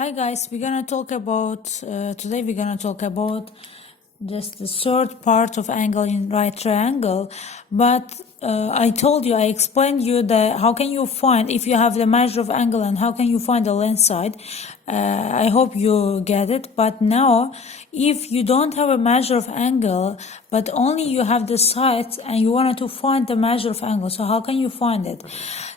Hi guys, we're gonna talk about today we're gonna talk about just the third part of angle in right triangle. But I explained you that how can you find if you have the measure of angle and how can you find the length side. I hope you get it. But now, if you don't have a measure of angle, but only you have the sides and you wanted to find the measure of angle, so how can you find it?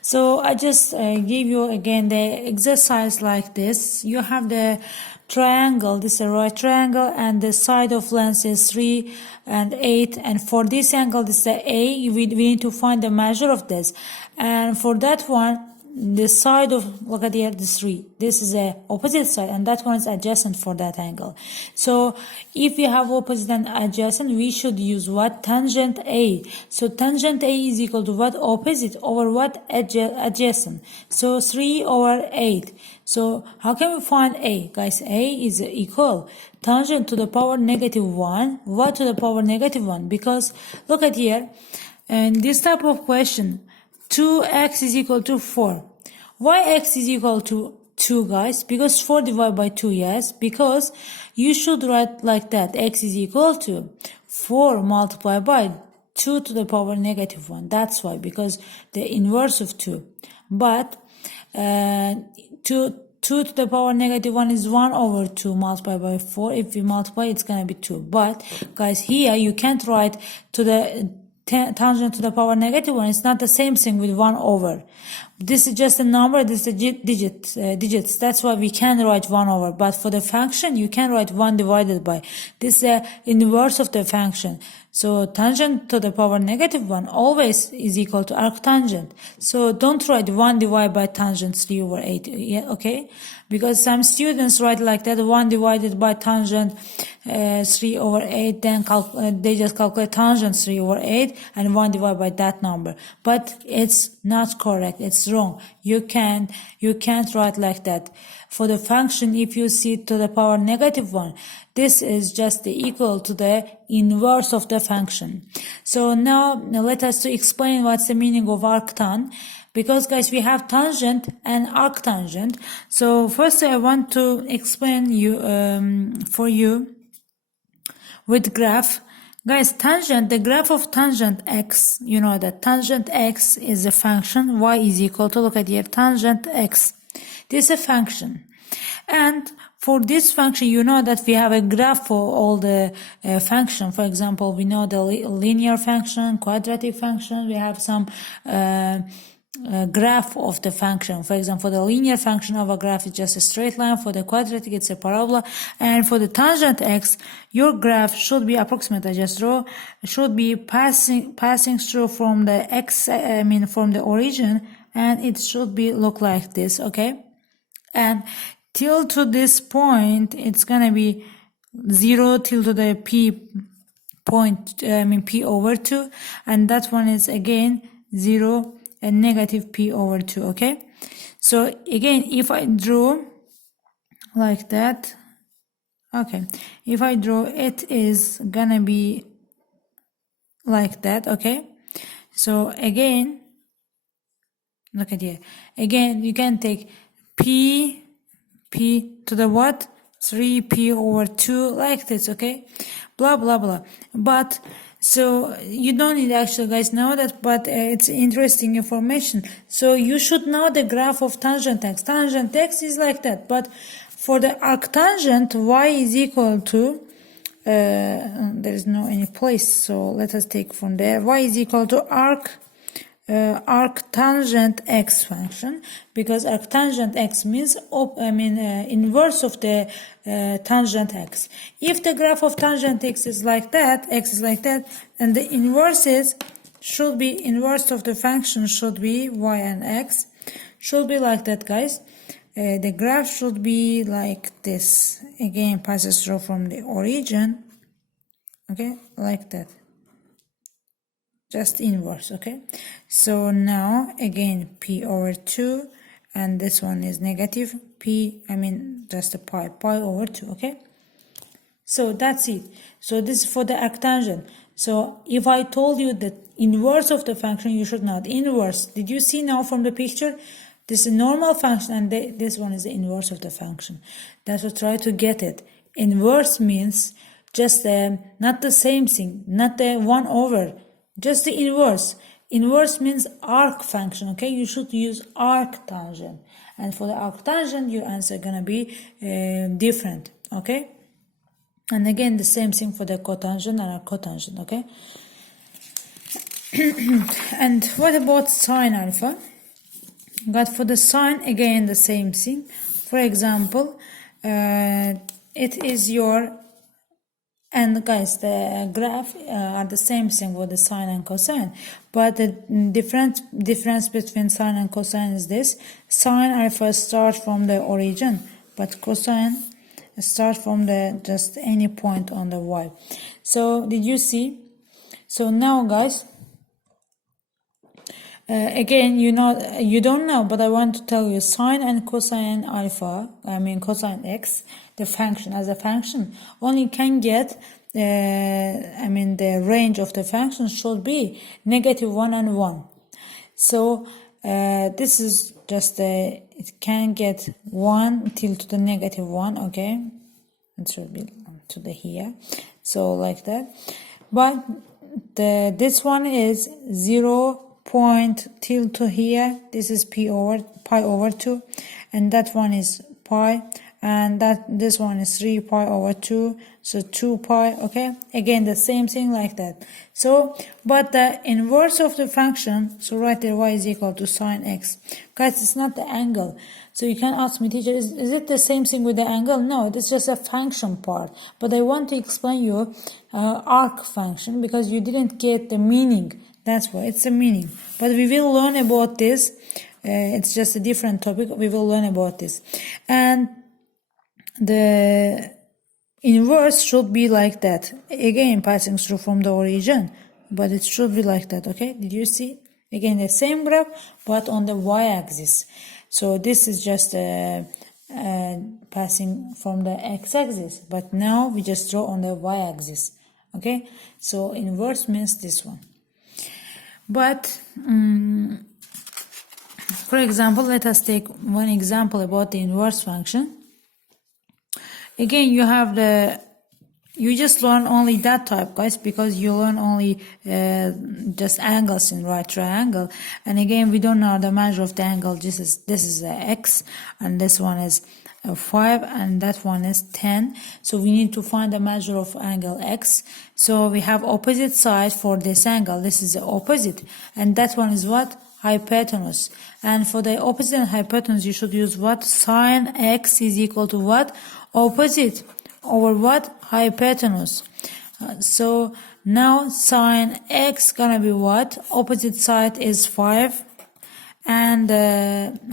So I just give you again the exercise like this. You have the triangle, this is a right triangle, and the side of length is 3 and 8, and for this angle, this is a A, we need to find the measure of this, and for that one, the side of, look at here, this 3, this is a opposite side, and that one is adjacent for that angle. So if we have opposite and adjacent, we should use what? Tangent A. So tangent A is equal to what? Opposite over what? Adjacent. So 3 over 8. So how can we find A? Guys, A is equal tangent to the power -1. What to the power -1? Because look at here, and this type of question, 2x is equal to 4. Why x is equal to 2, guys? Because 4 divided by 2, yes. Because you should write like that. X is equal to 4 multiplied by 2 to the power -1. That's why, because the inverse of 2. But 2 to the power -1 is 1 over 2 multiplied by 4. If we multiply, it's going to be 2. But, guys, here you can't write to the tangent to the power -1. It's not the same thing with 1 over. This is just a number, this is a digits. That's why we can write 1 over. But for the function, you can write 1 divided by. This is the inverse of the function. So tangent to the power -1 always is equal to arctangent. So don't write 1 divided by tangent 3 over 8. Yeah, okay? Because some students write like that, 1 divided by tangent 3 over 8, then they just calculate tangent 3 over 8 and 1 divided by that number. But it's not correct. It's wrong. You can't write like that. For the function, if you see to the power -1, this is just equal to the inverse of the function. So now let us to explain what's the meaning of arctan. Because, guys, we have tangent and arctangent. So first I want to explain for you with graph. Guys, tangent, the graph of tangent x, you know that tangent x is a function, y is equal to, look at here, tangent x. This is a function. And for this function, you know that we have a graph for all the function. For example, we know the linear function, quadratic function, we have some graph of the function. For example, for the linear function of a graph is just a straight line. For the quadratic, it's a parabola. And for the tangent x, your graph should be approximate. I just draw, should be passing through from the x, from the origin, and it should be look like this, okay? And till to this point, it's gonna be 0 till to the p point, p over 2, and that one is again 0 and negative p over 2, okay? So again, if I draw like that, okay, if I draw, it is gonna be like that, okay? So again, look at here, again, you can take p to the what? 3p over 2, like this, okay? Blah, blah, blah. But, so, you don't need actually, guys, know that, but it's interesting information. So, you should know the graph of tangent x. Tangent x is like that, but for the arctangent, y is equal to, there is no any place, so let us take from there. Y is equal to arctangent x function, because arctangent x means inverse of the tangent x. If the graph of tangent x is like that, and the inverse should be inverse of the function should be y and x, should be like that, guys. The graph should be like this. Again, passes through from the origin, okay, like that. Just inverse, okay? So now, again, p over 2, and this one is negative p, just a pi over 2, okay? So that's it. So this is for the arctangent. So if I told you the inverse of the function, you should know the inverse. Did you see now from the picture? This is a normal function, and this one is the inverse of the function. That's what try to get it. Inverse means just not the same thing, not the 1 over, just the inverse. Inverse means arc function, okay? You should use arctangent. And for the arctangent, your answer gonna be different, okay? And again, the same thing for the cotangent and cotangent, okay? And what about sine alpha? But for the sine, again, the same thing. For example, it is your, and guys, the graph are the same thing for the sine and cosine. But the difference between sine and cosine is this. Sine alpha starts from the origin, but cosine start from the just any point on the y. So did you see? So now guys, again, you don't know, but I want to tell you sine and cosine alpha, I mean cosine x, the function as a function, only can get the range of the function should be -1 and 1. So this is just it can get 1 till to the -1, okay? It should be to the here, so like that. But this one is 0 point till to here. This is pi over 2, and that one is pi, and this one is 3 pi over 2, so 2 pi, okay? Again, the same thing like that. So, but the inverse of the function, so right there, y is equal to sine x. Guys, it's not the angle. So you can ask me, teacher, is it the same thing with the angle? No, it's just a function part. But I want to explain you arc function because you didn't get the meaning. That's why it's a meaning. But we will learn about this. It's just a different topic. We will learn about this. And the inverse should be like that. Again, passing through from the origin. But it should be like that, okay? Did you see? Again, the same graph, but on the y-axis. So this is just passing from the x-axis. But now we just draw on the y-axis, okay? So inverse means this one. But for example, let us take one example about the inverse function. Again, you just learn only that type, guys, because you learn only just angles in right triangle. And again, we don't know the measure of the angle. This is x, and this one is 5, and that one is 10. So we need to find the measure of angle x. So we have opposite side for this angle. This is the opposite, and that one is what? Hypotenuse. And for the opposite and hypotenuse, you should use what? Sine x is equal to what? Opposite over what? Hypotenuse. So now sine x gonna be what? Opposite side is 5, and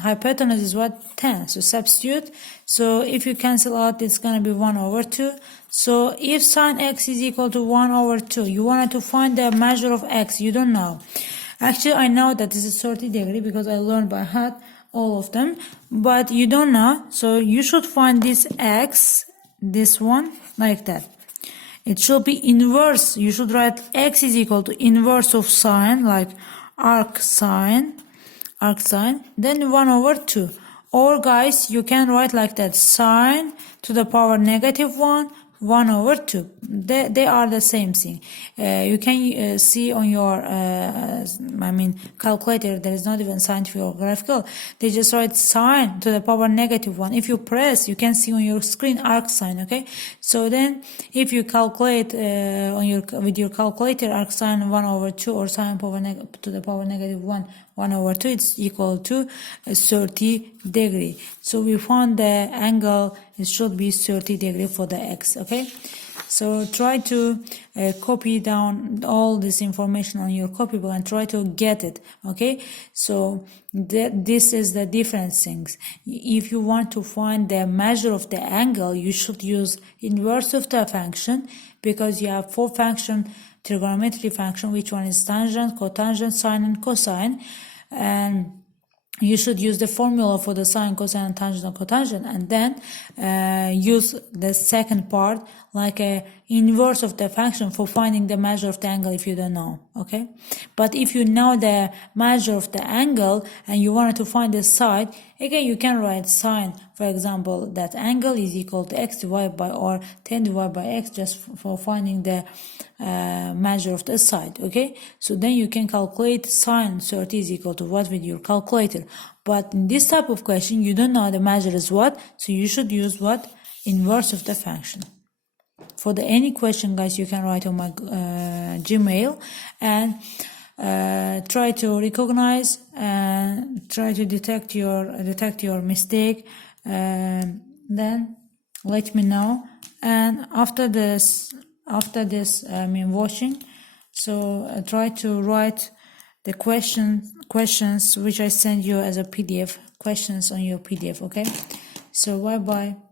hypotenuse is what? 10. So substitute. So if you cancel out, it's gonna be 1 over 2. So if sine x is equal to 1 over 2, you wanted to find the measure of x. You don't know. Actually, I know that this is 30 degrees because I learned by heart all of them, but you don't know. So you should find this x, this one, like that. It should be inverse. You should write x is equal to inverse of sine, like arc sine, then 1 over 2. Or guys, you can write like that, sine to the power -1, 1 over 2. They are the same thing. You can see on your calculator, there is not even scientific or graphical. They just write sine to the power -1. If you press, you can see on your screen arc sine, okay? So then if you calculate with your calculator arc sine 1 over 2 or sine to the power -1, 1 over 2, it's equal to 30 degree. So we found the angle, it should be 30 degree for the x, okay? So try to copy down all this information on your copybook and try to get it, okay? So this is the different things. If you want to find the measure of the angle, you should use inverse of the function, because you have 4 function, trigonometry function, which one is tangent, cotangent, sine, and cosine. And you should use the formula for the sine, cosine, tangent, and cotangent, and then use the second part like a inverse of the function for finding the measure of the angle if you don't know, okay? But if you know the measure of the angle and you wanted to find the side, again, you can write sine, for example, that angle is equal to x divided by or 10 divided by x just for finding the measure of the side, okay? So then you can calculate sine 30 is equal to what with your calculator. But in this type of question, you don't know the measure is what, so you should use what? Inverse of the function. For the any question, guys, you can write on my Gmail and try to recognize and try to detect your mistake. Then let me know. And after this, watching, so try to write the questions which I send you as a PDF, questions on your PDF. Okay. So bye bye.